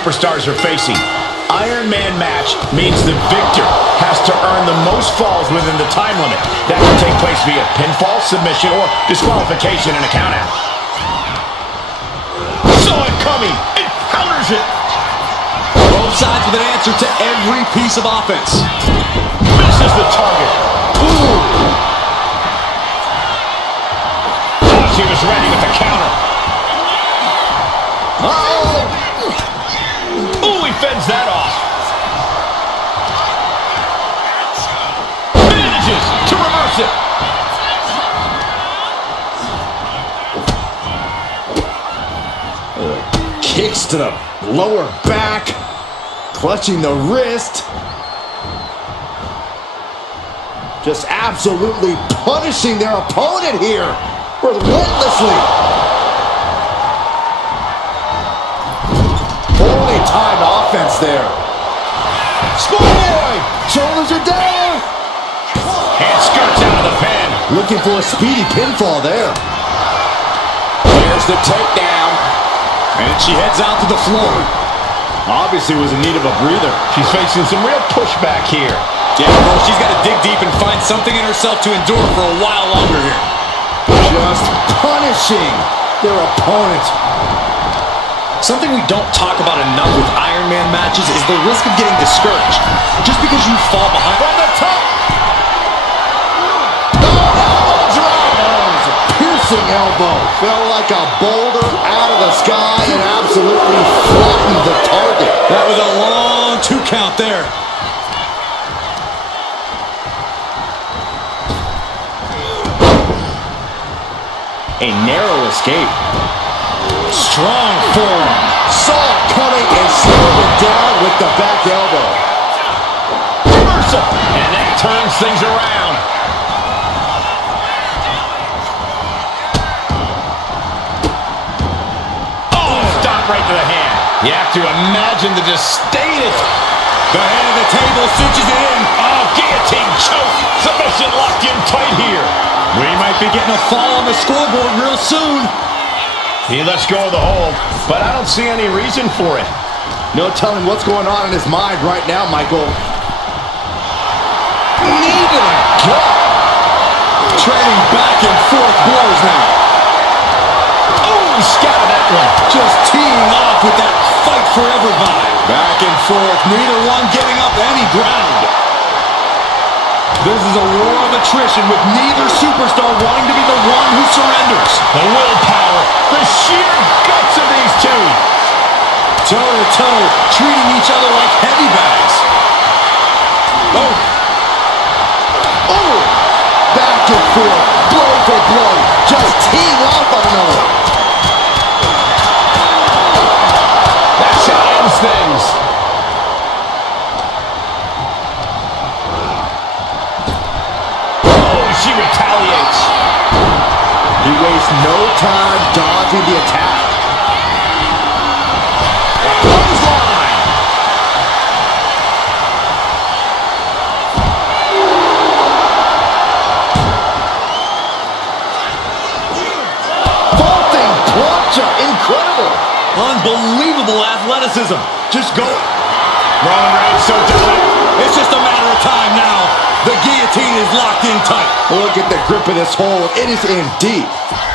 superstars are facing. Iron Man match means the victor has to earn the most falls within the time limit. That can take place via pinfall, submission, or disqualification in a countout. Saw it coming. It counters it. Both sides with an answer to every piece of offense. Misses the target. Ooh. She was ready with the counter. Oh! Ooh, he fends that off. Manages to reverse it. Kicks to the lower back, clutching the wrist. Just absolutely punishing their opponent here. Relentlessly. Holy timed offense there. Schoolboy! Shoulders are down! And skirts out of the pen. Looking for a speedy pinfall there. There's the takedown. And she heads out to the floor. Obviously was in need of a breather. She's facing some real pushback here. Yeah, well, she's got to dig deep and find something in herself to endure for a while longer here. Just punishing their opponent. Something we don't talk about enough with Iron Man matches is the risk of getting discouraged. Just because you fall behind. From the top. A piercing elbow. Fell like a boulder out of the sky and absolutely flattened the target. That was a long 2 count there. A narrow escape. Strong forearm. Saw it coming and slowed it down with the back elbow. Reversal. And that turns things around. Oh, stop right to the hand. You have to imagine the disdain. The head of the table cinches it in. Oh, guillotine choke. Submission locked in tight here. We might be getting a fall on the scoreboard real soon. He lets go of the hold, but I don't see any reason for it. No telling what's going on in his mind right now, Michael. Knee to the gut. Trading back and forth blows now. Oh, he scattered that one. Just teeing off with that fight forever vibe. Back and forth, neither one giving up any ground. This is a war of attrition with neither superstar wanting to be the one who surrenders. The willpower, the sheer guts of these two. Toe to toe, treating each other like heavy bags. Oh. Oh! Back and forth, blow for blow, just teeing off on another. That's how it ends things. She retaliates. He wastes no time dodging the attack. Clothesline. Vaulting plancha, incredible. Unbelievable athleticism. Just go. Roman Reigns so dominant. It's just a matter of time now. The guillotine is locked in tight. Look at the grip of this hold. It is in deep.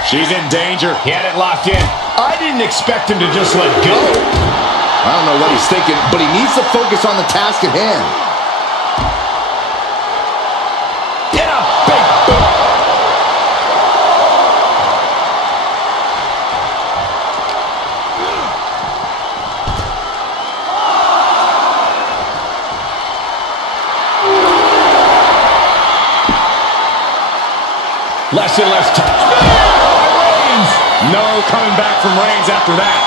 She's in danger. He had it locked in. I didn't expect him to just let go. I don't know what he's thinking, but he needs to focus on the task at hand. Get a big boot. Less and less time. Reigns. No coming back from Reigns after that.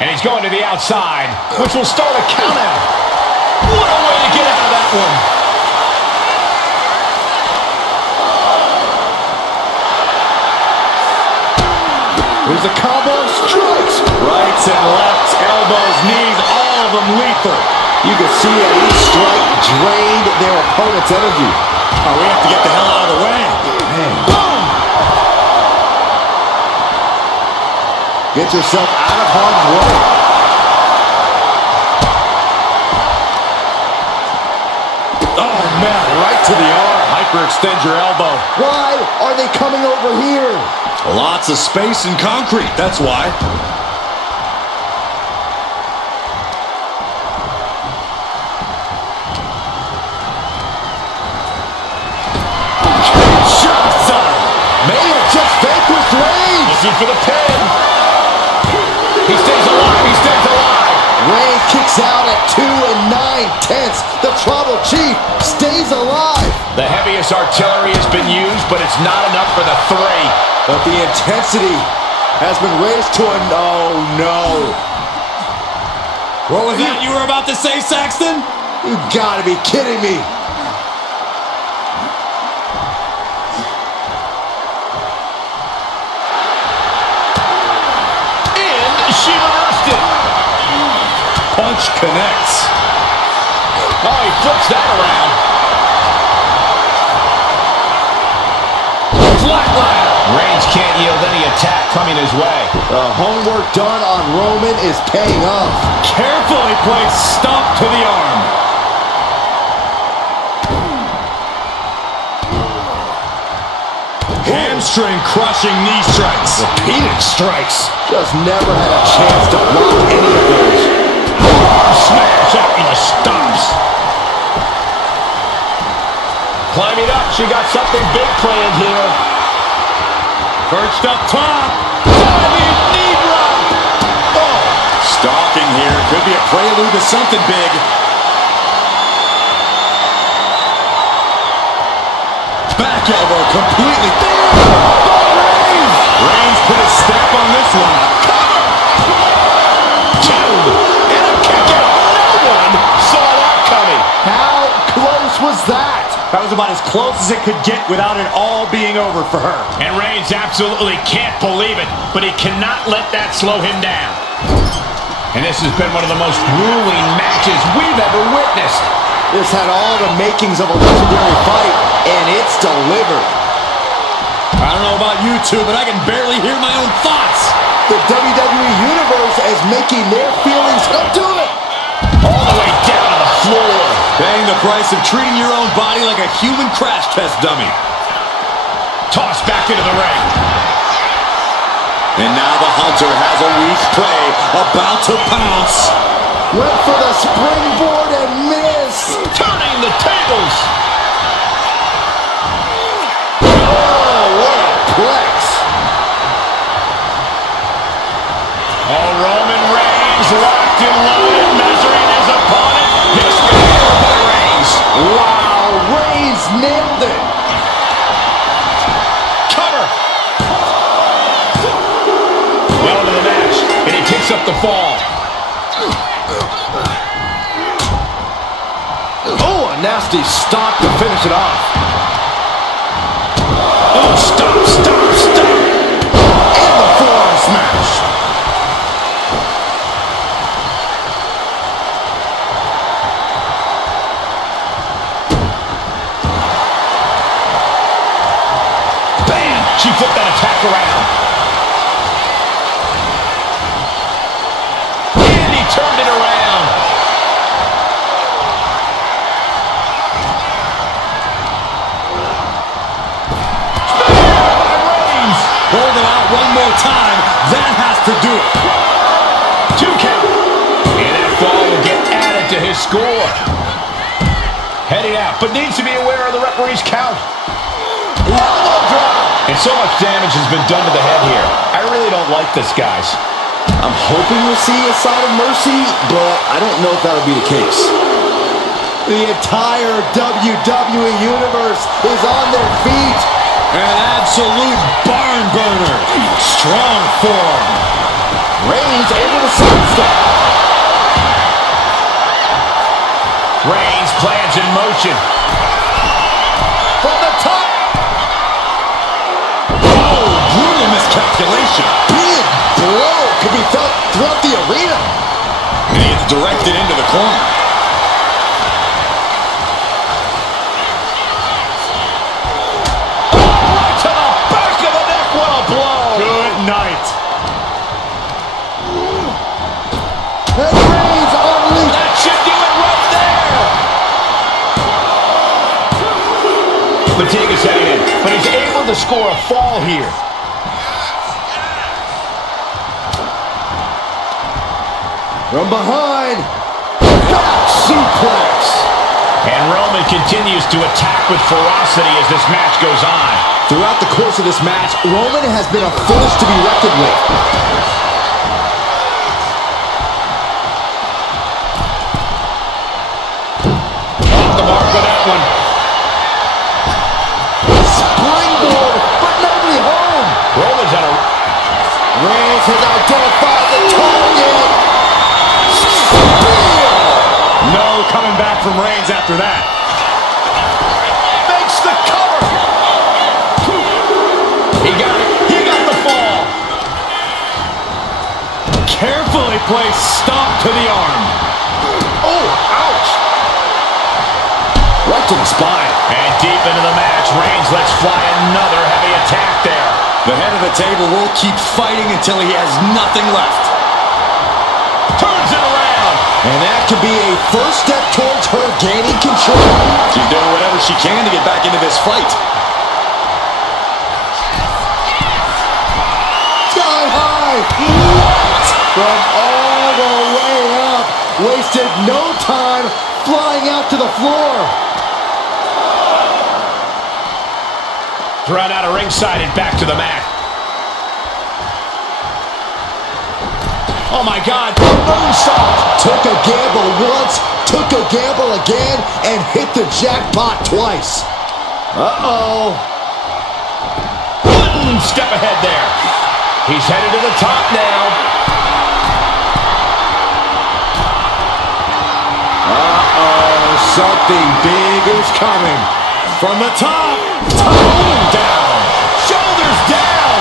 And he's going to the outside, which will start a countout. What a way to get out of that one. There's a combo of strikes. Rights and lefts, elbows, knees, all of them lethal. You can see that each strike drained their opponent's energy. Oh, we have to get the hell out of the way. Man. Boom! Get yourself out of harm's way. Oh, man, right to the arm. Hyperextend your elbow. Why are they coming over here? Lots of space and concrete, that's why. May have just vanquished Reigns. Looking for the pin. He stays alive. He stays alive. Reigns kicks out at 2 9/10. The Tribal Chief stays alive. The heaviest artillery has been used, but it's not enough for the 3. But the intensity has been raised to a no. What was that you were about to say, Saxton? You gotta be kidding me. She reversed it. Punch connects. Oh, he flips that around. Flatline. Reigns can't yield any attack coming his way. The homework done on Roman is paying off. Carefully placed stomp to the arm. Hamstring crushing knee strikes. Repeated strikes. Just never had a chance to block any of those. Smash out in the stumps. Climbing up, she got something big planned here. Perched up top. Diving knee drop. Oh, stalking here. Could be a prelude to something big. Back elbow completely. Reigns put a stamp on this one. And a kick out. No one saw that coming. How close was that? That was about as close as it could get without it all being over for her. And Reigns absolutely can't believe it, but he cannot let that slow him down. And this has been one of the most grueling matches we've ever witnessed. This had all the makings of a legendary fight, and it's delivered. I don't know about you two, but I can barely hear my own thoughts. The WWE Universe is making their feelings come to it. All the way down to the floor. Paying the price of treating your own body like a human crash test dummy. Tossed back into the ring. And now the Hunter has a weak prey about to pounce. Went for the springboard and missed. Turning the tables. Oh, what a plex. Oh, Roman Reigns locked and loaded, measuring his opponent. History by Reigns. Wow, Reigns nailed it. Cover. Well into the match, and he picks up the fall. Oh, a nasty stop to finish it off. Oh, stop, stop, stop. And the forearm smash. Bam! She flipped that attack around. And he turned it around. Hold it out one more time. That has to do it. 2 count. And that fall will get added to his score. Heading out, but needs to be aware of the referee's count. Elbow drop. And so much damage has been done to the head here. I really don't like this, guys. I'm hoping we'll see a side of mercy, but I don't know if that'll be the case. The entire WWE Universe is on their feet. An absolute barn burner. Strong form. Reigns able to sidestep. Reigns plans in motion. From the top. Oh, brutal miscalculation. Big blow could be felt throughout the arena. And he is directed into the corner. fatigue is setting in, but he's able to score a fall here. From behind, back suplex. And Roman continues to attack with ferocity as this match goes on. Throughout the course of this match, Roman has been a force to be reckoned with. Off the mark with that one. Springboard, but nobody home. Roman's on a... Reigns has identified the target. No coming back from Reigns after that. Makes the cover. He got it. He got the fall. Carefully placed stomp to the arm. Oh, ouch. Right to the spine. And deep into the match, Reigns lets fly another heavy attack there. The head of the table will keep fighting until he has nothing left. Turns it around. And that could be a first step towards her gaining control. She's doing whatever she can to get back into this fight. Sky high. From all the way up. Wasted no time flying out to the floor. Thrown out of ringside and back to the mat. Oh my God, moonsault. Took a gamble once, took a gamble again, and hit the jackpot twice. Uh-oh. One step ahead there. He's headed to the top now. Uh-oh, something big is coming. From the top. Down. Shoulders down.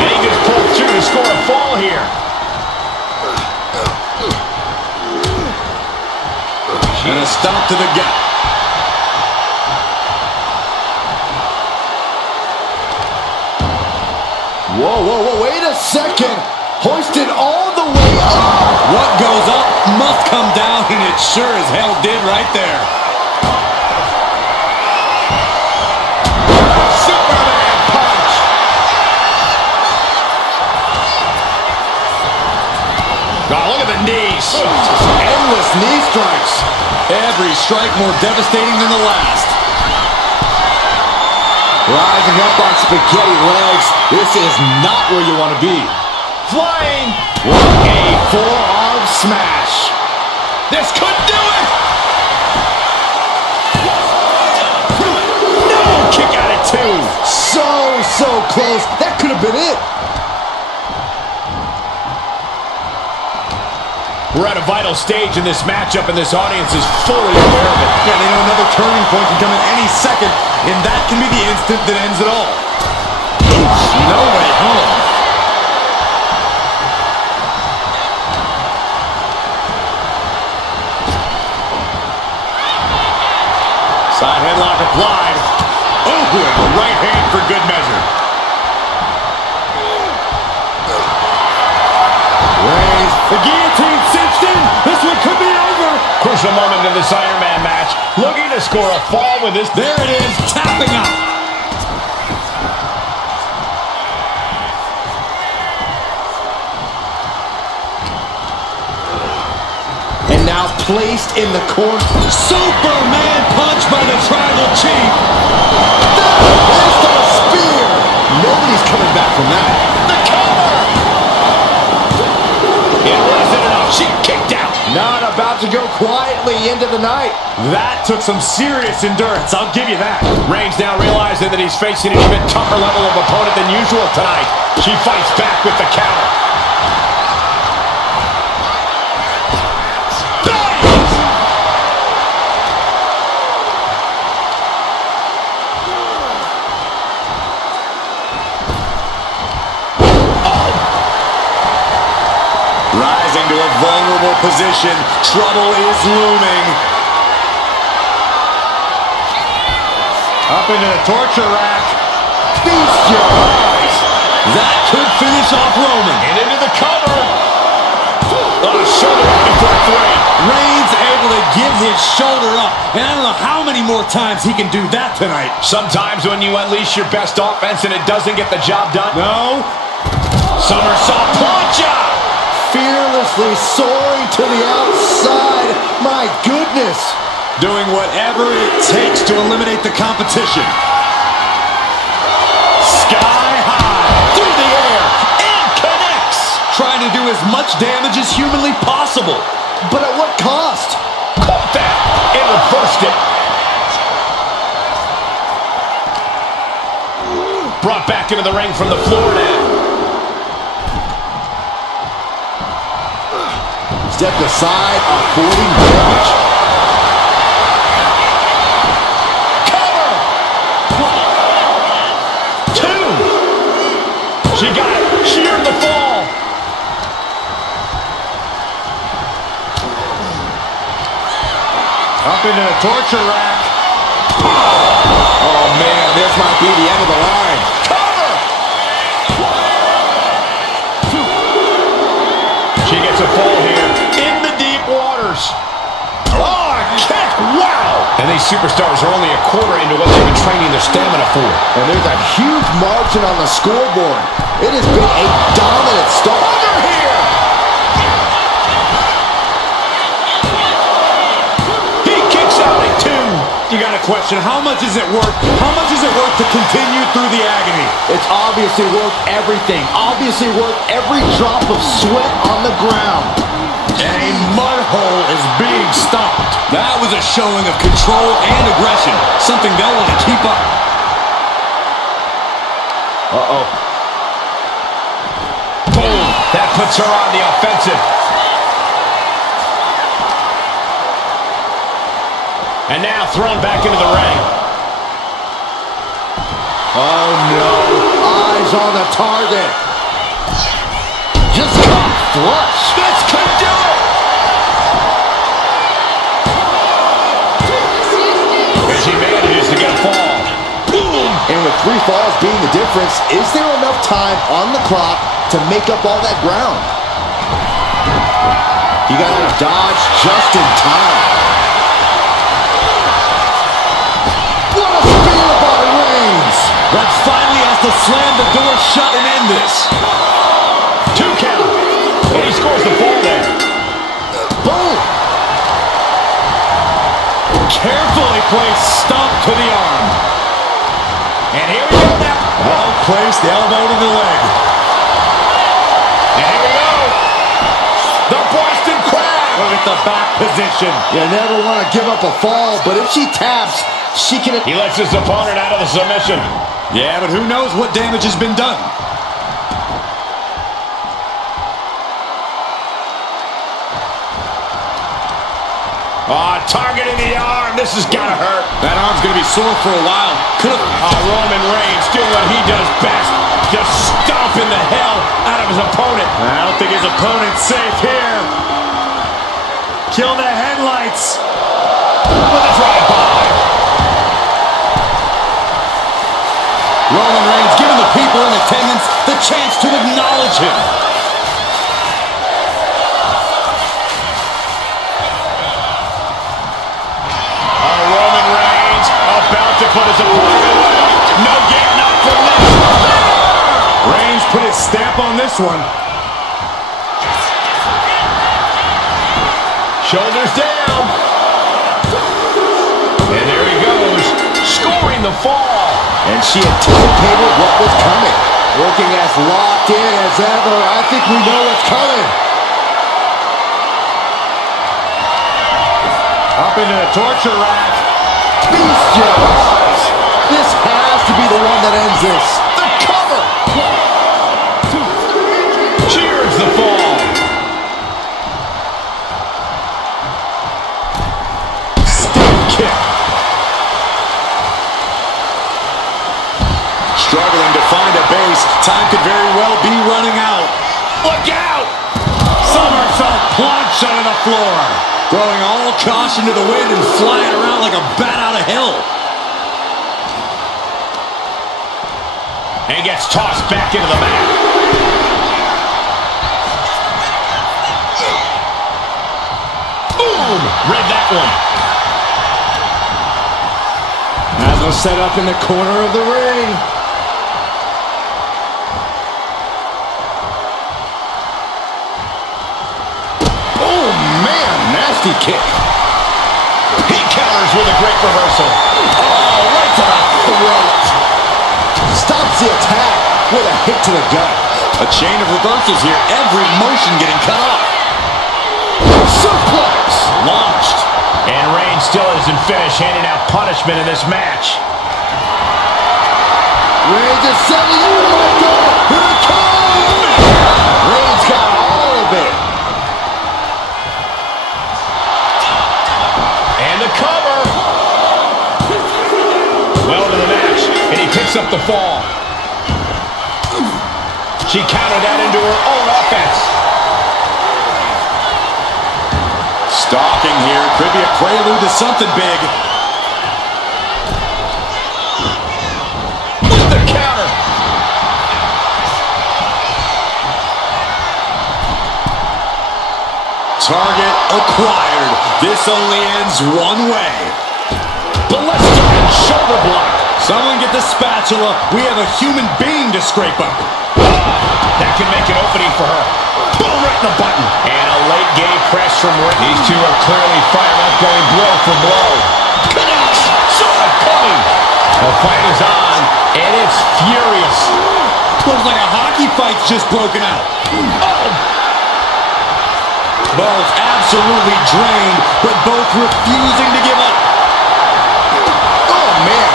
And he just pulled through to score a fall here. And a stomp to the gut. Whoa, whoa, whoa, wait a second. Hoisted all the way up. What goes up must come down, and it sure as hell did right there. Superman punch. Oh, look at the knees. Endless knee strikes. Every strike more devastating than the last. Rising up on spaghetti legs. This is not where you want to be. Flying. A forearm smash. This could do it. No, kick out at two. So close. That could have been it. We're at a vital stage in this matchup, and this audience is fully aware of it. Yeah, they know another turning point can come in any second, and that can be the instant that ends it all. No way home. Side headlock applied. Oh, and the right hand for good measure. Reigns. The guillotine cinched in. This one could be over. Crucial moment in this Iron Man match. Looking to score a fall with this. There it is, tapping out. And now placed in the corner. Superman punch by the Tribal Chief. Placed on a spear. Nobody's coming back from that. The cover. It wasn't enough. She kicked out. Not about to go quietly into the night. That took some serious endurance, I'll give you that. Reigns now realizing that he's facing an even tougher level of opponent than usual tonight. She fights back with the counter. Rising to a vulnerable position, trouble is looming. Up into the torture rack. Feast your eyes. That could finish off Roman. And into the cover. Oh, shoulder up before three. Reigns able to give his shoulder up. And I don't know how many more times he can do that tonight. Sometimes when you unleash your best offense and it doesn't get the job done. No. Somersault plancha. Fearlessly soaring to the outside. My goodness. Doing whatever it takes to eliminate the competition. Sky high. Through the air. And connects. Trying to do as much damage as humanly possible. But at what cost? Caught that. And reversed it. Brought back into the ring from the floor now. Stepped aside, avoiding damage. Cover. 2. She got it. Sheared the fall. Up into the torture rack. Oh man, this might be the end of the line. Cover. She gets a fall here in the deep waters. Oh, a kick. Wow. And these superstars are only a quarter into what they've been training their stamina for. And there's a huge margin on the scoreboard. It has been a dominant start. Under here. He kicks out at 2. You got to question, how much is it worth? How much is it worth to continue through the agony? It's obviously worth everything. Obviously worth every drop of sweat on the ground. And a mud hole is being stopped. That was a showing of control and aggression. Something they'll want to keep up. Uh-oh. Boom. That puts her on the offensive. And now thrown back into the ring. Oh no. Eyes on the target. Just caught flush. This could do it. And she manages to get a fall. Boom. And with 3 falls being the difference, is there enough time on the clock to make up all that ground? You got to dodge just in time. What a spear by Reigns! But finally has to slam the door shut and end this. 2 count. And he scores the fall there. Boom! Carefully placed stomp to the arm. And here we go now. Well placed elbow to the leg. And here we go. The Boston Crab. Look at the back position. You never want to give up a fall, but if she taps, she can... He lets his opponent out of the submission. Yeah, but who knows what damage has been done. Target in the arm. This has got to hurt. That arm's going to be sore for a while. Roman Reigns doing what he does best. Just stomping the hell out of his opponent. I don't think his opponent's safe here. Kill the headlights. With a drive-by. Roman Reigns giving the people in attendance the chance to acknowledge him. Roman Reigns about to put his opponent away. No getting up from this. Reigns put his stamp on this one. Shoulders down. And there he goes, scoring the fall. And she anticipated what was coming. Looking as locked in as ever. I think we know what's coming. Up into the torture rack. Bestialized. This has to be the one that ends this. The cover. Cheers the fall. Stiff kick. Struggling to find a base. Time could very well be running out. Look out. Somersault plunge onto the floor. Throwing all caution to the wind and flying around like a bat out of hell. And gets tossed back into the mat. Boom! Read that one. Has him set up in the corner of the ring. Oh, man, nasty kick. He counters with a great reversal. Oh, right to the throat. Stops the attack with a hit to the gut. A chain of reversals here. Every motion getting cut off. Suplex. Launched. And Reigns still isn't finished handing out punishment in this match. Reigns is setting up. Oh my God. Here it comes. Reigns got all of it. And the cover. Well to the match. And he picks up the fall. She countered that into her own offense. Stalking here. Could be a prelude to something big. With the counter. Target acquired. This only ends one way. Blistering shoulder block. Someone get the spatula. We have a human being to scrape up. That can make an opening for her. Boom, right in the button. And a late game press from Reigns. These two are clearly fired up, going blow for blow. Connects. Sara coming. The fight is on, and it's furious. Looks like a hockey fight's just broken out. Oh! Both absolutely drained, but both refusing to give up. Oh, man.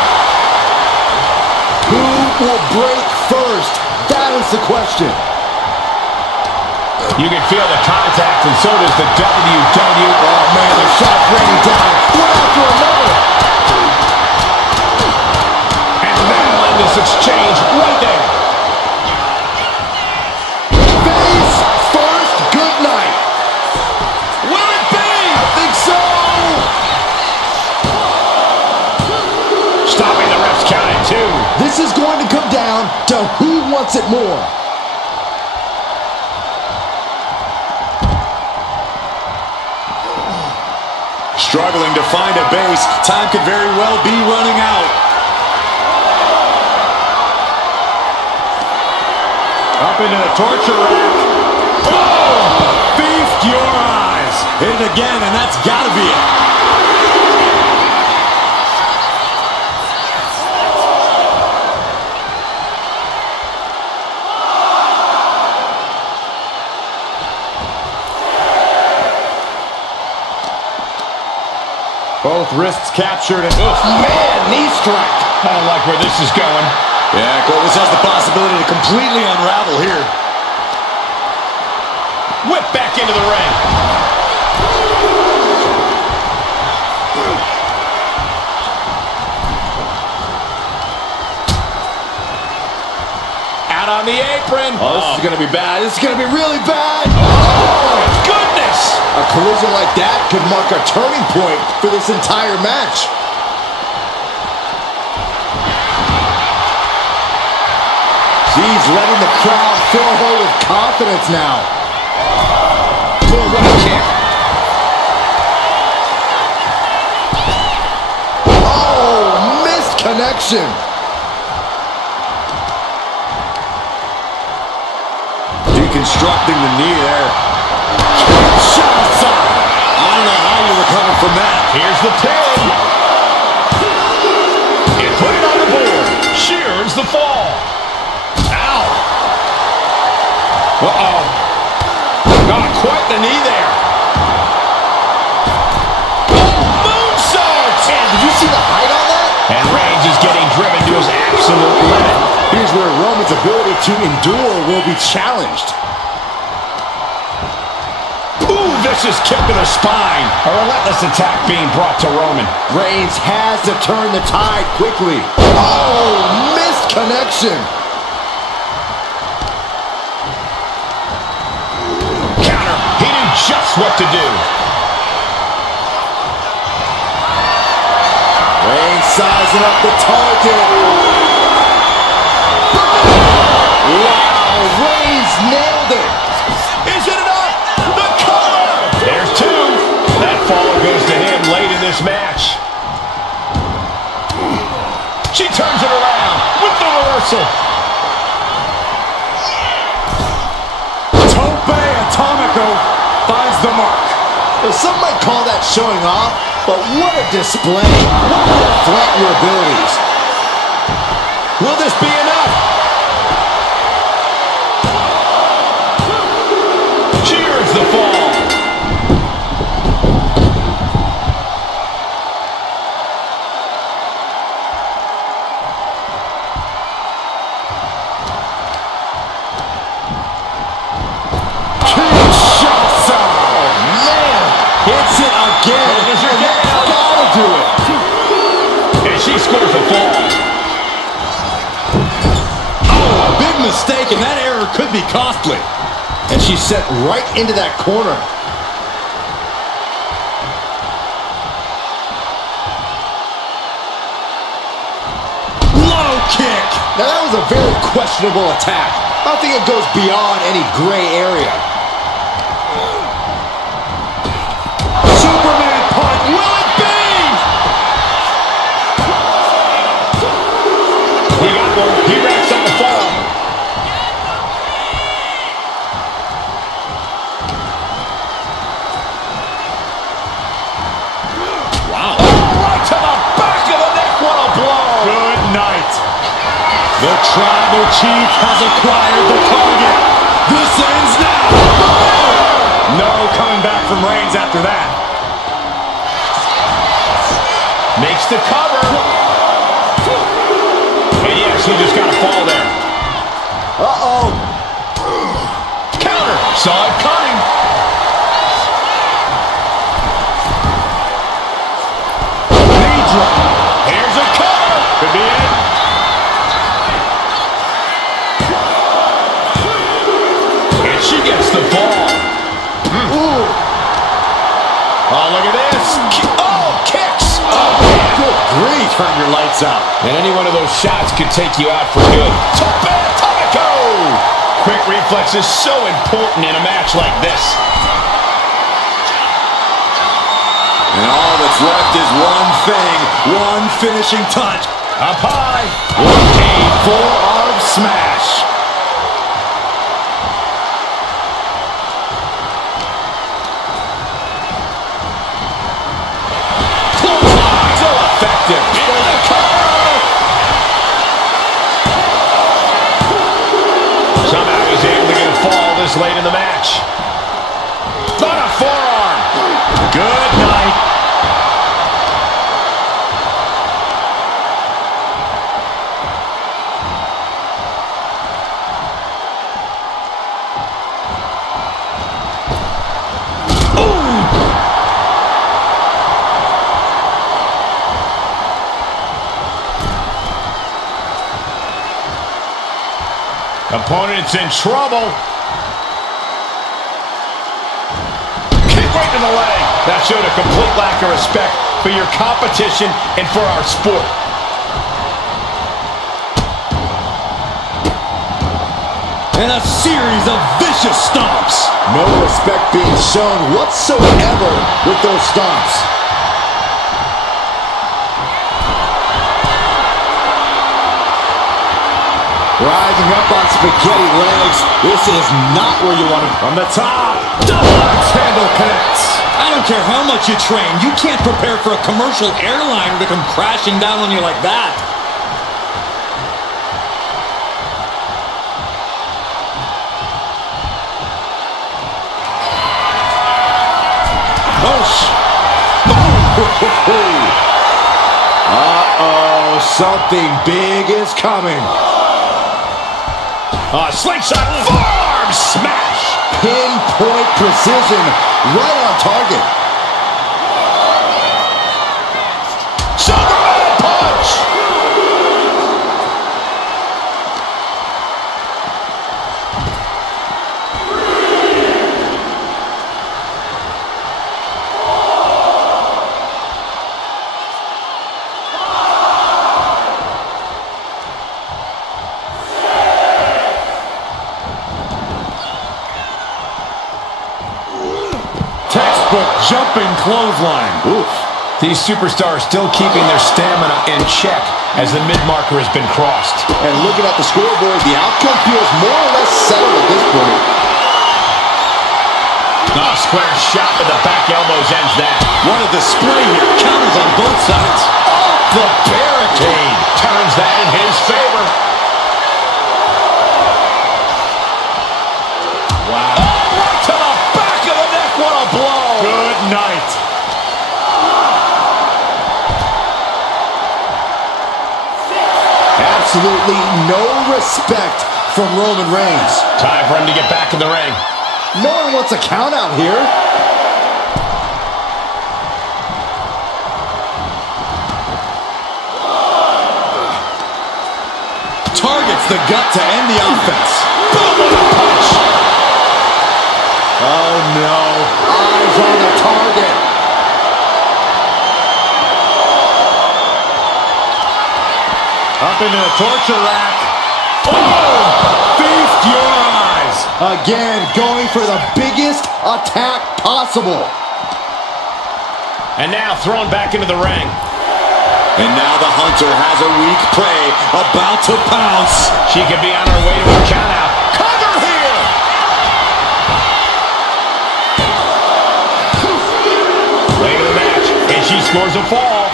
Who will break first? That is the question. You can feel the contact, and so does the WW. Oh, man, the shot's raining down. One after another. And that'll end this exchange right there. Face first, good night. Will it be? I think so. Stopping the ref's count at 2. This is going to come down to who wants it more. Struggling to find a base. Time could very well be running out. Up into the torture rack. Boom! Feast your eyes. Hit it again, and that's got to be it. Both wrists captured and Man, knee strike. I don't like where this is going. yeah, Corvus has the possibility to completely unravel here. Whip back into the ring. Out on the apron. Oh, this is going to be bad. This is going to be really bad. Oh, my goodness. A collision like that could mark a turning point for this entire match. She's letting the crowd fill her with confidence now. Boom, what a kick. Oh, missed connection. Deconstructing the knee there. I don't know how you recover from that. Here's the pin. And put it on the board. Shears the fall. Ow. Uh-oh. Got quite the knee there. Moonsault. Man, did you see the height on that? And Reigns is getting driven to his absolute limit. Here's where Roman's ability to endure will be challenged. Ooh, vicious kick to the spine. A relentless attack being brought to Roman. Reigns has to turn the tide quickly. Oh, missed connection. Counter. He knew just what to do. Reigns sizing up the target. Wow, Reigns nailed it. Is it enough? The cover. There's 2. That this match. She turns it around with the reversal. Tope Atomico finds the mark. Well, some might call that showing off, but what a display. What a way to flaunt your abilities. Will this be enough? Cheers the fall. Kinshasa! Man, hits it again. Is your down? Gotta do it. And she scores a fall. Oh, a big mistake, and that error could be costly. And she's sent right into that corner. Low kick. Now that was a very questionable attack. I don't think it goes beyond any gray area. Superman punch. Will it be? He got one. He wraps up the fall. Wow. Right to the back of the neck. What a blow. Good night. The Tribal Chief has acquired the target. This ends now. No coming back from Reigns after that. Makes the cover. And yes, he just got a fall there. Uh-oh. Counter. Saw it coming. Knee drop. Here's a cover. Could be it. And she gets the fall. Ooh. Oh, look at this. Oh, kicks. Oh, Good grief. Turn your lights out. and any one of those shots could take you out for good. Tope Atomico. Quick reflex is so important in a match like this. And all that's left is one thing, one finishing touch. Up high. A forearm smash. Clothesline. So effective. Into the cover. Somehow he's able to get a fall this late in the match. On a forearm. Good night. Opponent's in trouble. Kick right to the leg. That showed a complete lack of respect for your competition and for our sport. And a series of vicious stomps. No respect being shown whatsoever with those stomps. Rising up on spaghetti legs. This is not where you want to. From the top, double axe handle connects. I don't care how much you train, you can't prepare for a commercial airliner to come crashing down on you like that. Uh-oh, something big is coming. Slingshot forearm smash. Pinpoint precision, right on target. Superman punch. Textbook jumping clothesline. Oof. These superstars still keeping their stamina in check as the mid-marker has been crossed. And looking at the scoreboard, the outcome feels more or less settled at this point. Oh, square shot with the back elbows ends that. What a display here. Counters on both sides. Off the barricade. Turns that in his favor. Wow. Oh, right to the back of the neck. What a blow. Good night. Absolutely no respect from Roman Reigns. Time for him to get back in the ring. No one wants a count out here. Targets the gut to end the offense. Boom, what a punch. Oh no. Eyes on the target. Up into the torture rack. Oh! Feast your eyes. Again, going for the biggest attack possible. And now thrown back into the ring. And now the hunter has a weak prey about to pounce. She could be on her way to a countout. Cover here! Late in the match, and she scores a fall.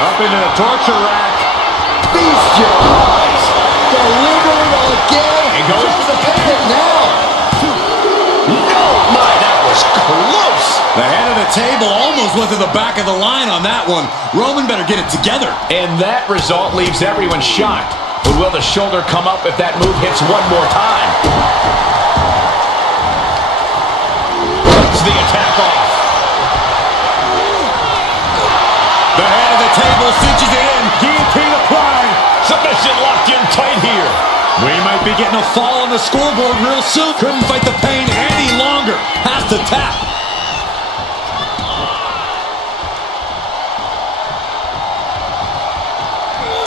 Up into the torture rack. Feast your eyes. Delivering again. And goes for the pin. Now. Oh my, that was close. The head of the table almost went to the back of the line on that one. Roman better get it together. And that result leaves everyone shocked. But will the shoulder come up if that move hits one more time? Cuts the attack off. The head of the table cinches it in. Guillotine applied. Submission locked in tight here. We might be getting a fall on the scoreboard real soon. Couldn't fight the pain any longer. Has to tap.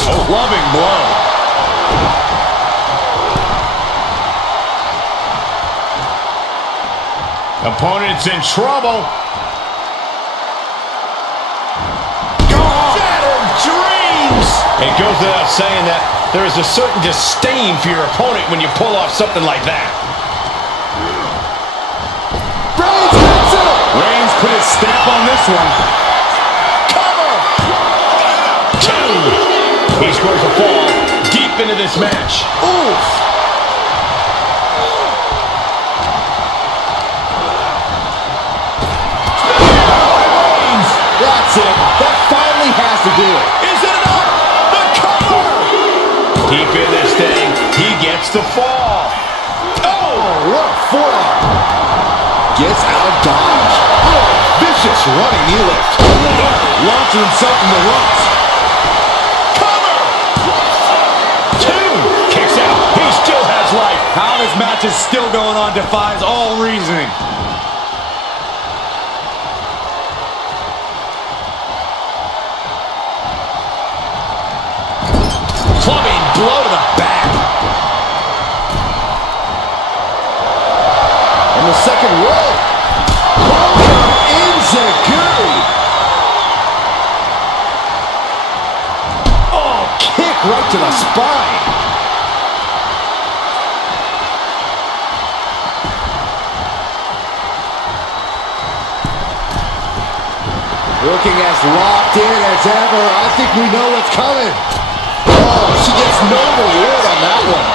A clubbing blow. Opponent's in trouble. It goes without saying that there is a certain disdain for your opponent when you pull off something like that. Reigns put his stamp on this one. Cover! Two! He scores a fall deep into this match. Oof. That's it. That finally has to do it. Is it enough? The cover! Deep in this thing, he gets the fall. Oh! What a forearm. Gets out of dodge. Oh, vicious running knee lift. Launching himself in the ropes. Cover! Two! Kicks out. He still has life. How this match is still going on defies all reasoning. Clubbing blow to the back. And the second row. Inzaguri. Oh, kick right to the spine. Looking as locked in as ever. I think we know what's coming. Oh, she gets no reward on that one.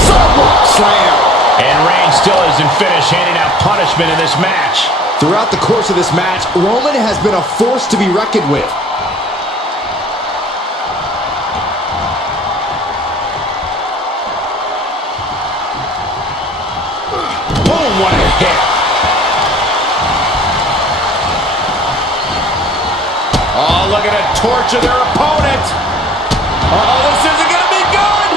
Sidewalk slam. And Reigns still isn't finished handing out punishment in this match. Throughout the course of this match, Roman has been a force to be reckoned with. Boom, what a hit. Oh, look at it torture their opponent. Oh, this isn't going to be good.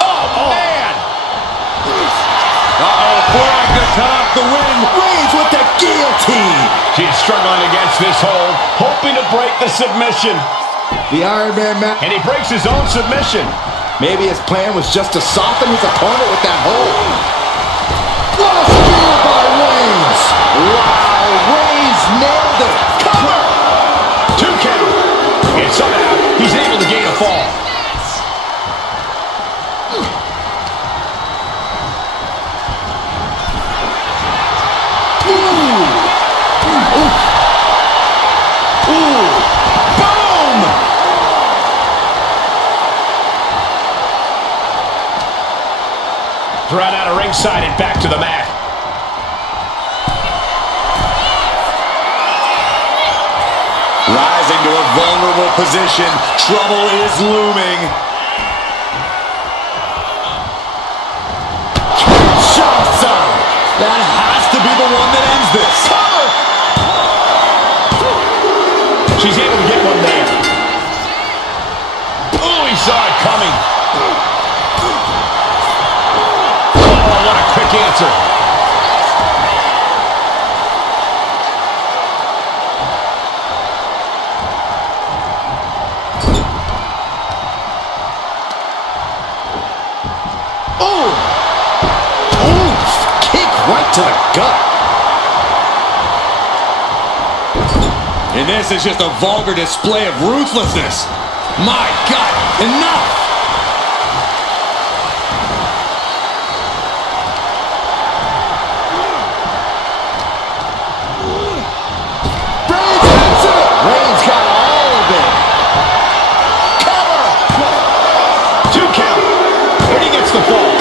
Oh, man. Uh-oh, forearm to cut off the win. Reigns with the guillotine. She's struggling against this hold, hoping to break the submission. The Iron Man match. And he breaks his own submission. Maybe his plan was just to soften his opponent with that hold. What a spear by Reigns! Wow, Reigns nailed it! Cover! 2 count. And somehow, he's able to gain a fall. Boom! Thrown out of ringside and back to the mat. Rising to a vulnerable position. Trouble is looming. Kinshasa! That has to be the one that ends this. She's able to get one there. Oh, he saw it coming. Oh, what a quick answer. Oh! Oof! Kick right to the gut. And this is just a vulgar display of ruthlessness. My God, enough! Reigns hits it! Reigns got all of it. Cover! 2 count. And he gets the fall.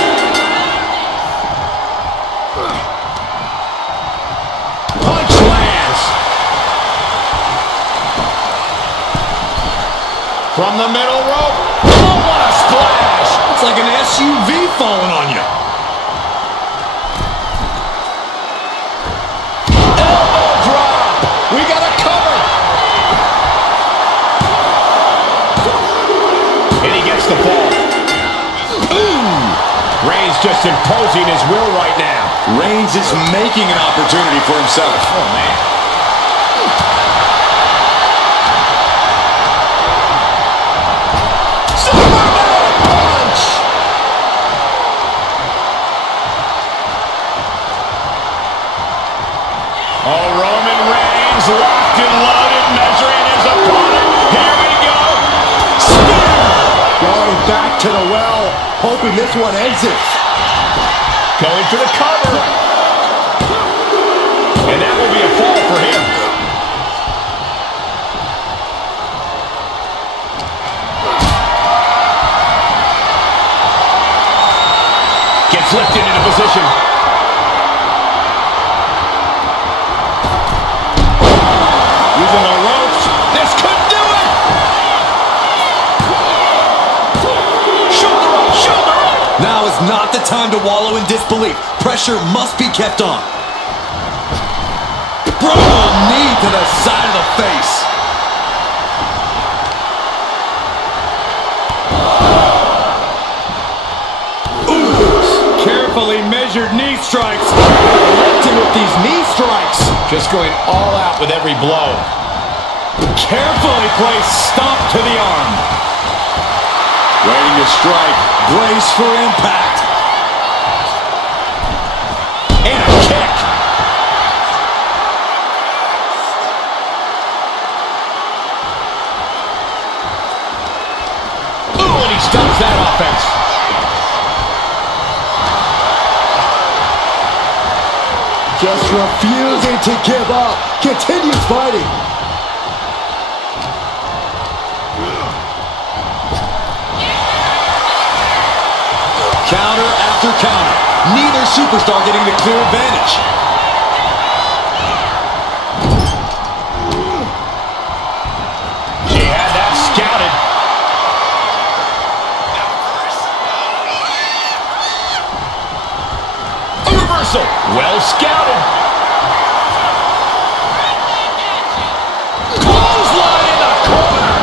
Punch lands. From the middle rope. Oh, what a splash. It's like an SUV falling on you. Elbow drop. We got a cover. And he gets the fall. Ooh. Reigns just imposing his will right now. Reigns is making an opportunity for himself. Oh, man. Oh, Roman Reigns locked and loaded, measuring his opponent. Here we go. Spear. Going back to the well, hoping this one ends it. Going for the cover. And that will be a fall for him. Gets lifted into position. Using the ropes. This could do it. Shoulder up, shoulder up. Now is not the time to wallow in disbelief. Pressure must be kept on. Brutal knee to the side of the face. Ooh. Carefully measured knee strikes. Connecting with these knee strikes. Just going all out with every blow. Carefully placed stomp to the arm. Waiting to strike. Brace for impact. And a kick. Ooh, and he stops that offense. Just refusing to give up. Continues fighting. Counter after counter. Neither superstar getting the clear advantage. She had that scouted. A reversal. Well scouted. Clothesline in the corner.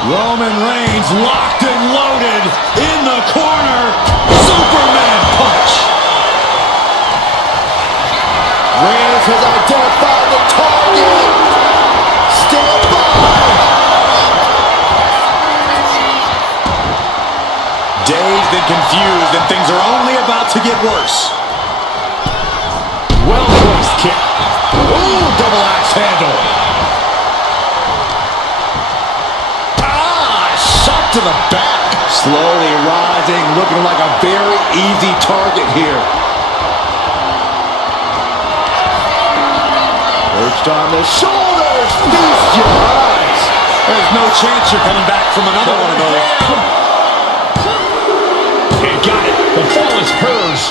Roman Reigns locked and loaded in the corner. Superman punch. Reigns has identified the target. Stand by. and confused, and things are only about to get worse. Well-placed kick. Ooh, double axe handle. Shot to the back. Slowly rising, looking like a very easy target here. Perched on the shoulders, feast your eyes. There's no chance you're coming back from another one of those. And got it. The fall is hers.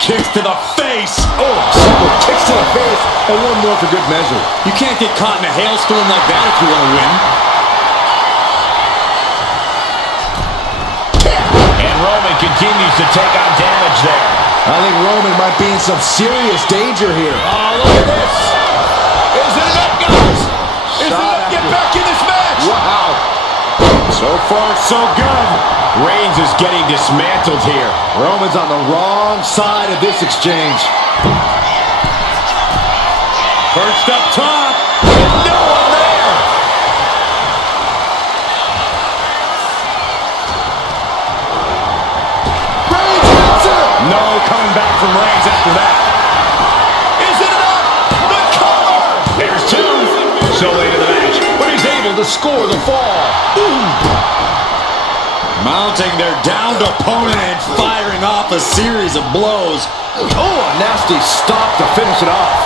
Kicks to the face. Oh, several kicks to the face, and one more for good measure. You can't get caught in a hailstorm like that if you want to win. And Roman continues to take on damage there. I think Roman might be in some serious danger here. Oh, look at this. Is it enough, guys? Is it enough to get back in this match? Wow. So far, so good. Reigns is getting dismantled here. Roman's on the wrong side of this exchange. Perched up top. No one there. Reigns hits her. No coming back from Reigns after that. Is it enough? The cover. There's two. So late in the match, but he's able to score the fall. Mounting their downed opponent and firing off a series of blows. Oh, a nasty stop to finish it off.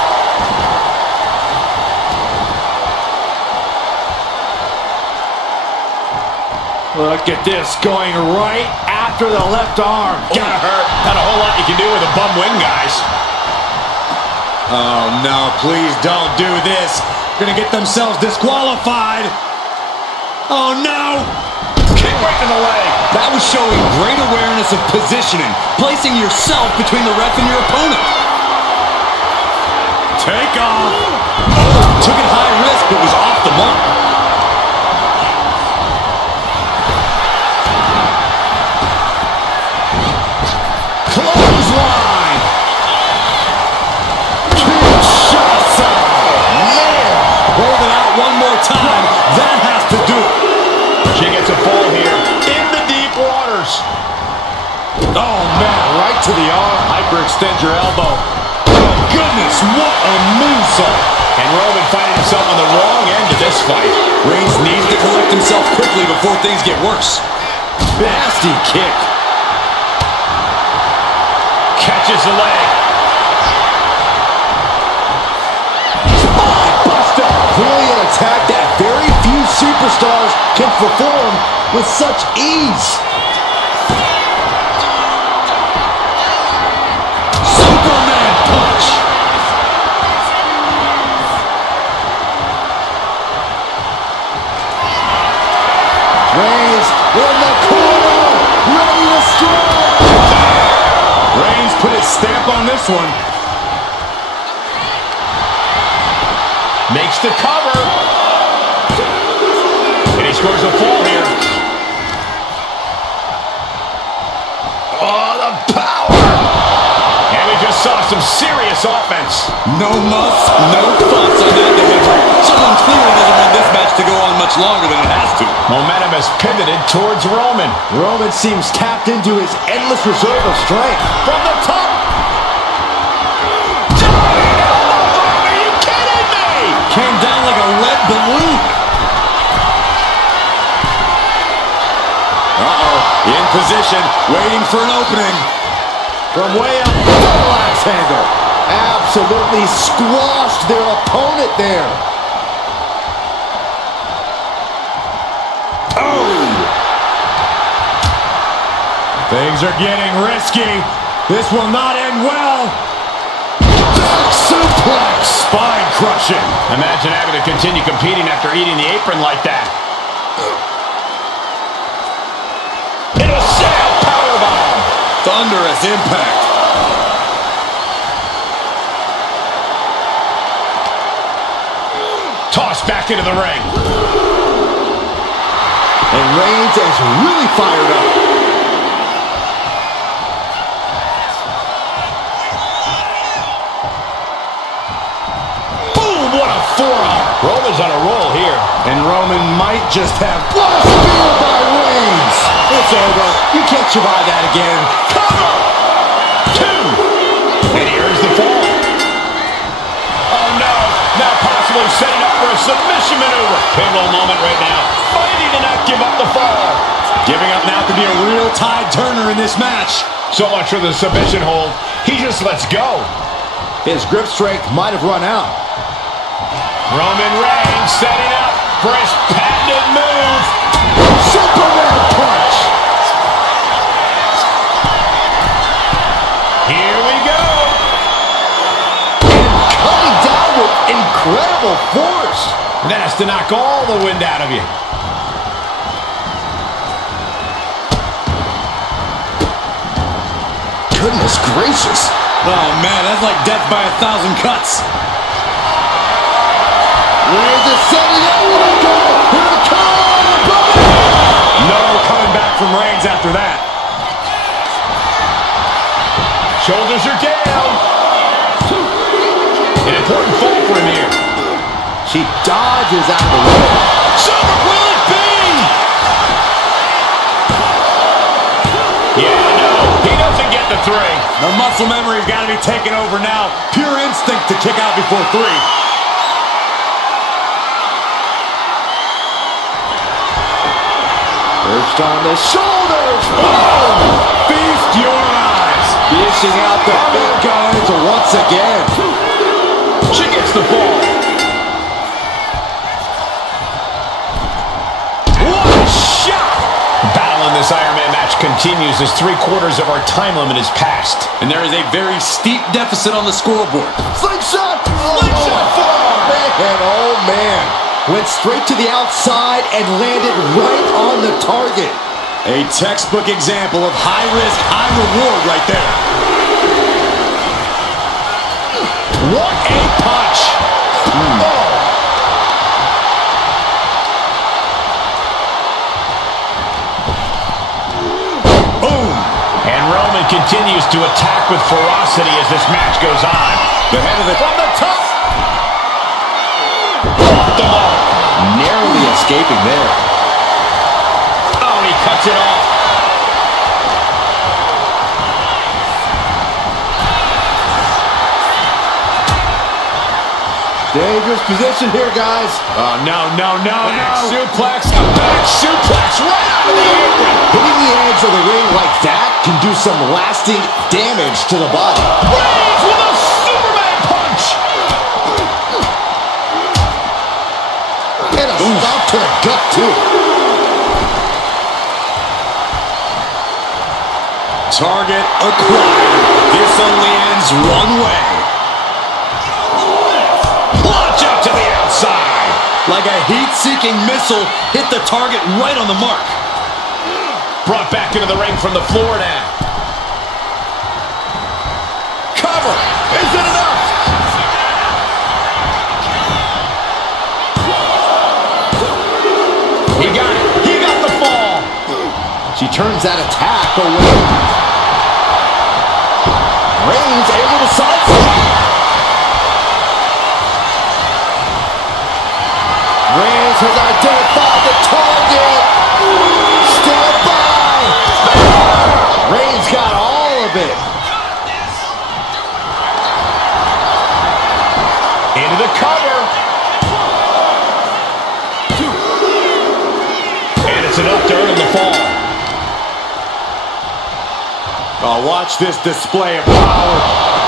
Look at this, going right after the left arm. Gonna hurt. Not a whole lot you can do with a bum wing, guys. Oh, no, please don't do this. Gonna get themselves disqualified. Oh, no. Kick right to the leg. That was showing great awareness of positioning, placing yourself between the ref and your opponent. Take off. Oh, took it high risk, but was off the mark. Clothesline. Kinshasa. Man. Hold it out one more time. That has to do it. She gets a fall here in the deep waters. Oh, man, right to the arm. Hyperextend your elbow. Oh, goodness, what a moonsault. And Roman finding himself on the wrong end of this fight. Reigns needs to collect himself quickly before things get worse. Nasty kick. Catches the leg. Buster. Clearly an attack that very few superstars can perform with such ease. Superman punch. Reigns in the corner, ready to strike. Reigns put his stamp on this one. Makes the cover. And he scores a fall here. Oh, the power. And we just saw some serious offense. No muss, no fuss on that delivery. Someone clearly doesn't want this match to go on much longer than it has to. Momentum has pivoted towards Roman. Roman seems tapped into his endless reserve of strength. From the top. Diving elbow. Are you kidding me? Came down like a lead balloon. Uh-oh, in position, waiting for an opening. From way up, double axe handle. Absolutely squashed their opponent there. Oh! Things are getting risky. This will not end well. Back suplex. Spine crushing. Imagine having to continue competing after eating the apron like that. And a sail powerbomb. Thunderous impact. Tossed back into the ring. And Reigns is really fired up. Boom, what a forearm. Roman's on a roll here. And Roman might just have... What a spear by Reigns. It's over. You can't survive that again. Cover! 2. And here's the fall. Oh, no. Now possibly setting up for a submission maneuver. Pivotal moment right now. Fighting to not give up the fall. Giving up now could be a real tide turner in this match. So much for the submission hold. He just lets go. His grip strength might have run out. Roman Reigns setting up for his patented move. Superman punch. Here we go. And coming down with incredible force. That has to knock all the wind out of you. Goodness gracious. Oh, man, that's like death by 1,000 cuts. Reigns is setting up. Here it comes. No coming back from Reigns after that. Shoulders are down. An important fall for him here. She dodges out of the way. Summer, will it be? Yeah, no, he doesn't get the 3. The muscle memory's got to be taken over now. Pure instinct to kick out before 3. Perched on the shoulders. Boom! Feast your eyes. Dishing out the big guns once again. She gets the fall. What a shot! Battle in this Iron Man match continues as 3/4 of our time limit is passed. And there is a very steep deficit on the scoreboard. Slingshot! Slingshot forearm! Man, oh man. Went straight to the outside and landed right on the target. A textbook example of high risk, high reward right there. What a punch! Boom! And Roman continues to attack with ferocity as this match goes on. The head of it From the top! Off the mark! Narrowly escaping there. Oh, he cuts it off. Dangerous position here, guys. Oh, no. Back suplex. A back suplex right out of the apron. Hitting the edge of the ring like that can do some lasting damage to the body. Reigns with a Superman punch. And a stop to the gut, too. target acquired. This only ends one way. To the outside. Like a heat-seeking missile, hit the target right on the mark. Brought back into the ring from the floor now. Cover. Is it enough? He got it. He got the fall. She turns that attack away. Reigns able to sidestep. Reigns has identified the target. Stand by. Reigns got all of it. Into the cover. And it's enough to earn the fall. Oh, watch this display of power.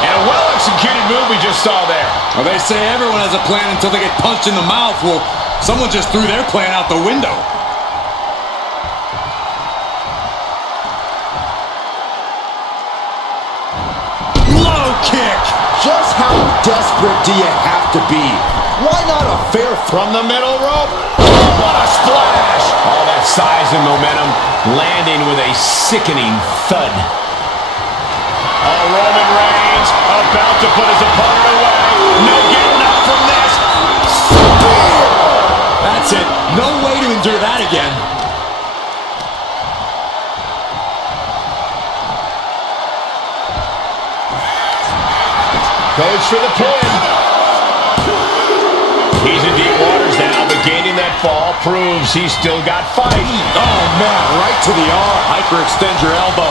And a well-executed move we just saw there. Well, they say everyone has a plan until they get punched in the mouth. Well, someone just threw their plan out the window. Low kick. Just how desperate do you have to be? Why not a fair From the middle rope. Oh, what a splash. All that size and momentum landing with a sickening thud. Oh, Roman Reigns about to put his opponent away. No getting up from this. That's it. No way to endure that again. Goes for the pin. He's in deep waters now, but gaining that can't fall proves he's still got fight. Oh, man, right to the arm. Hyperextend your elbow.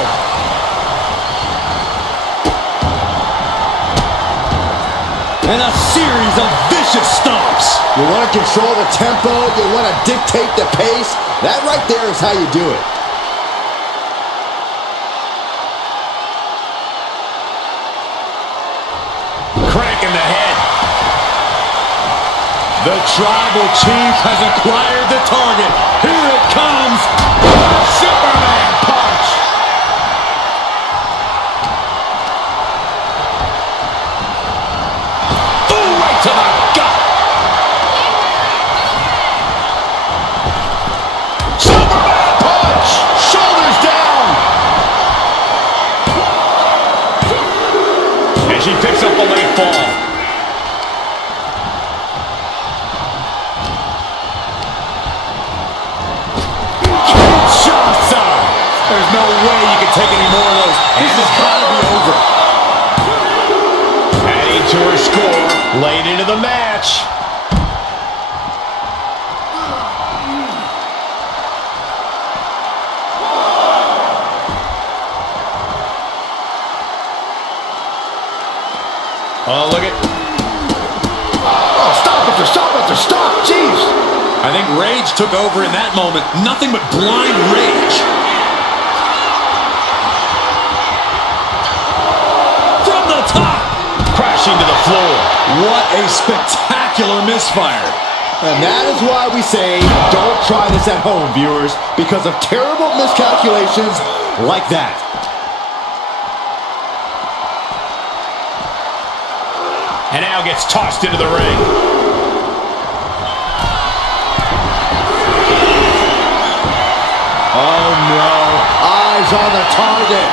And a series of vicious stomps. You want to control the tempo. You want to dictate the pace. That right there is how you do it. Cranking the head. The tribal chief has acquired the target. Here it comes. Superman punch. Ooh, right to the gut. Superman punch. Shoulders down. And she picks up a late fall. There's no way you can take any more of those. This has got to be over. Adding to her score, late into the match. Oh, look at... Oh, stop after stop after stop. Jeez. I think rage took over in that moment. Nothing but blind rage. Crashing to the floor. What a spectacular misfire. And that is why we say don't try this at home, viewers, because of terrible miscalculations like that. And now gets tossed into the ring. Oh no, eyes on the target.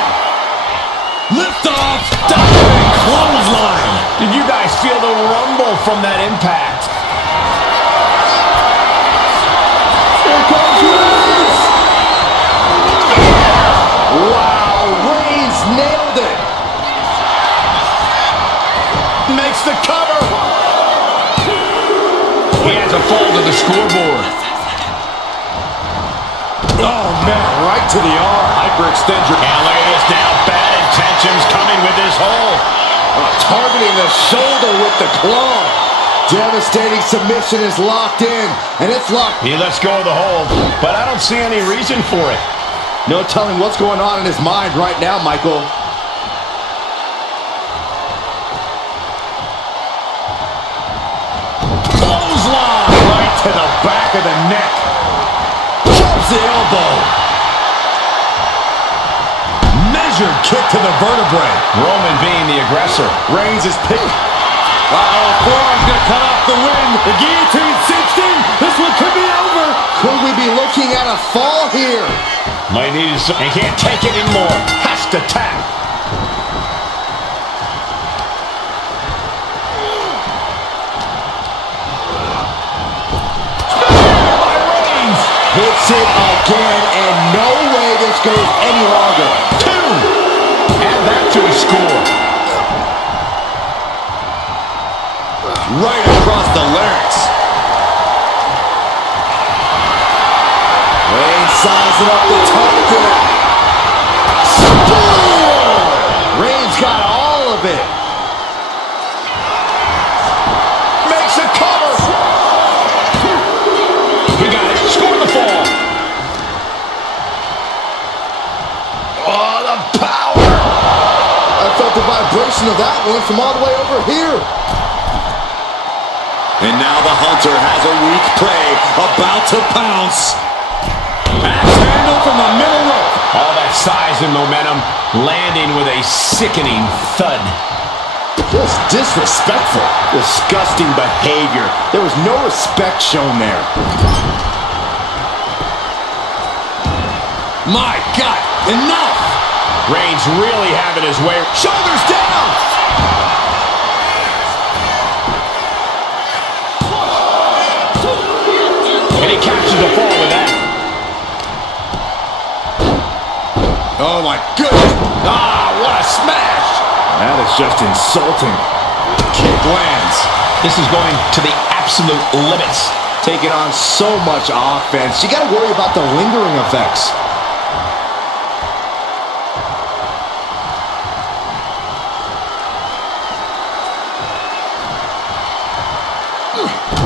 Lift off, diving clothesline. Did you guys feel the rumble from that impact? Here comes Reigns. Wow, Reigns nailed it. Makes the cover. He has a fall to the scoreboard. Oh, man, right to the arm. Hyperextend your... And look at this now. Bad intentions coming with this hold. Targeting the shoulder with the claw. Devastating submission is locked in, and it's locked. He lets go of the hold, but I don't see any reason for it. No telling what's going on in his mind right now, Michael. Clothesline right to the back of the neck. Drops the elbow. Measured kick to the vertebrae. Roman being the aggressor. Reigns is picking. Uh-oh, forearm's going to cut off the win. The guillotine cinched in. This one could be over. Could we be looking at a fall here? Might need some. He can't take it anymore. Has to tap. Hits it again, and no way this goes any longer. Two. Add that to his score. Right across the larynx. Reigns sizing up the target. Reigns got all of it. Makes a cover. He got it. Scored the fall. Oh, the power. I felt the vibration of that one from all the way over here. And now the hunter has a weak prey about to pounce. Axe handle from the middle rope. All that size and momentum landing with a sickening thud. Just disrespectful. Disgusting behavior. There was no respect shown there. My God, enough! Reigns really having his way. Shoulders down! And he captures the fall with that. Oh my goodness! Ah, what a smash! That is just insulting. Kick lands. This is going to the absolute limits. taking on so much offense. You got to worry about the lingering effects.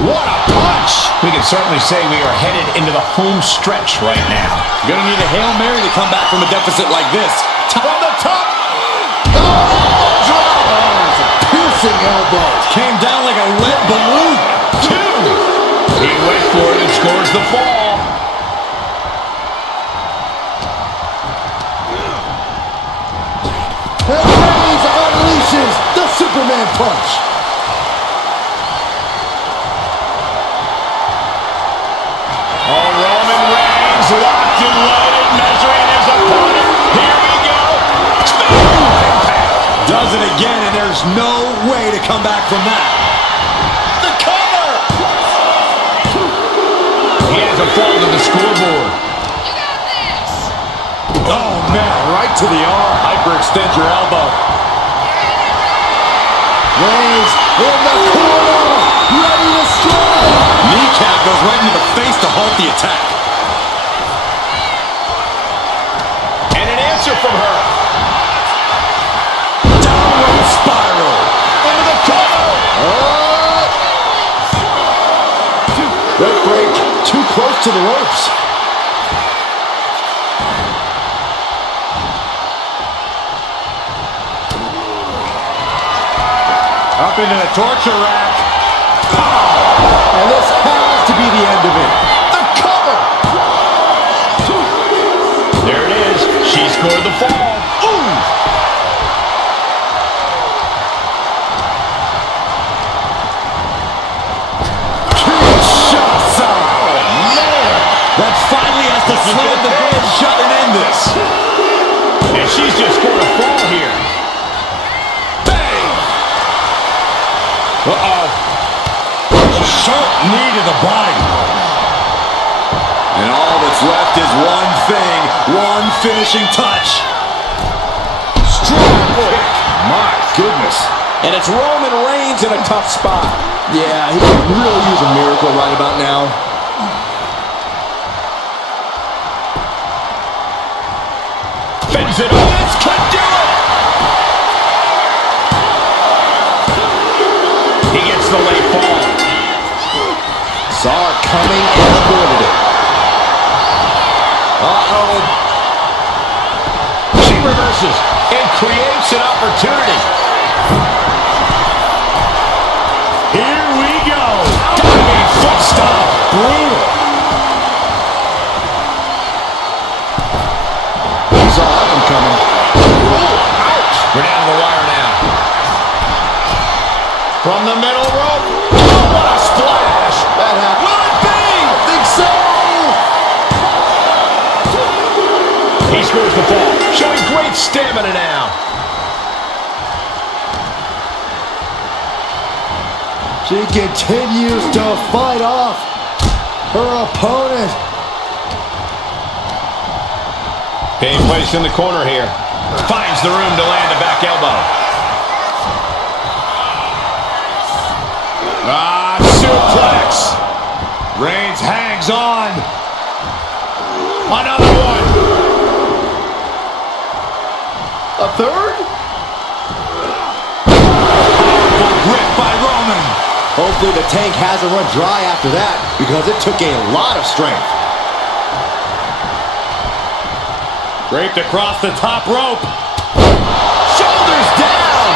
What a punch! We can certainly say we are headed into the home stretch right now. Gonna need a Hail Mary to come back from a deficit like this. From the top! It's a piercing elbow. Came down like a lead balloon. 2! He went for it and scores the fall. And Reigns unleashes the Superman punch. Oh, Roman Reigns locked and loaded, measuring his opponent. Here we go. Impact. Does it again, and there's no way to come back from that. The cover. He has a fall to the scoreboard. Oh, man, right to the arm. Hyperextend your elbow. Reigns in the corner, ready to strike. Kneecap goes right into the face to halt the attack. And an answer from her. Downward spiral. Into the cover. Leg break, too close to the ropes. Up into the torture rack. And this has to be the end of it. The cover. There it is. She scored the fall. Ooh. Kinshasa. Oh, man. That finally has to slam the door shut and end this. And she's just scored a fall here. Bang. Uh-oh. Sharp knee to the body. And all that's left is one thing, one finishing touch. Strong kick. My goodness. And it's Roman Reigns in a tough spot. Yeah, he could really use a miracle right about now. Fends it up. This could do it. He gets the late fall. Saw it coming and avoided it. Uh-oh. She reverses and creates an opportunity. Here we go. Diving foot stomp. Brutal. He saw that one coming. Ouch. We're down to the wire now. From the middle rope. Oh, what a splash. That happened. Will it be? I think so. He scores the fall, showing great stamina now. She continues to fight off her opponent. Being placed in the corner here. Finds the room to land a back elbow. Suplex. Reigns hangs on. Another one. A third? Powerful grip by Roman. Hopefully the tank hasn't run dry after that, because it took a lot of strength. Draped across the top rope. Shoulders down.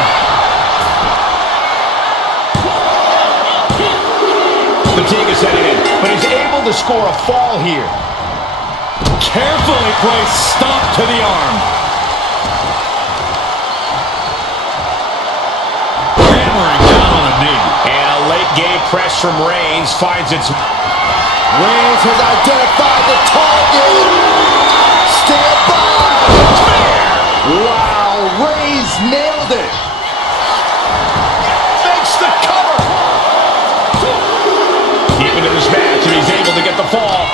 Fatigue is setting in, but he's able to score a fall here. Carefully placed stomp to the arm. Hammering down on a knee. And a late game press from Reigns finds its... Reigns has identified the target. Stand by. Wow, Reigns nailed it. Makes the cover. Deep into this match, and he's able to get the fall.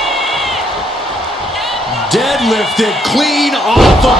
Deadlifted clean off of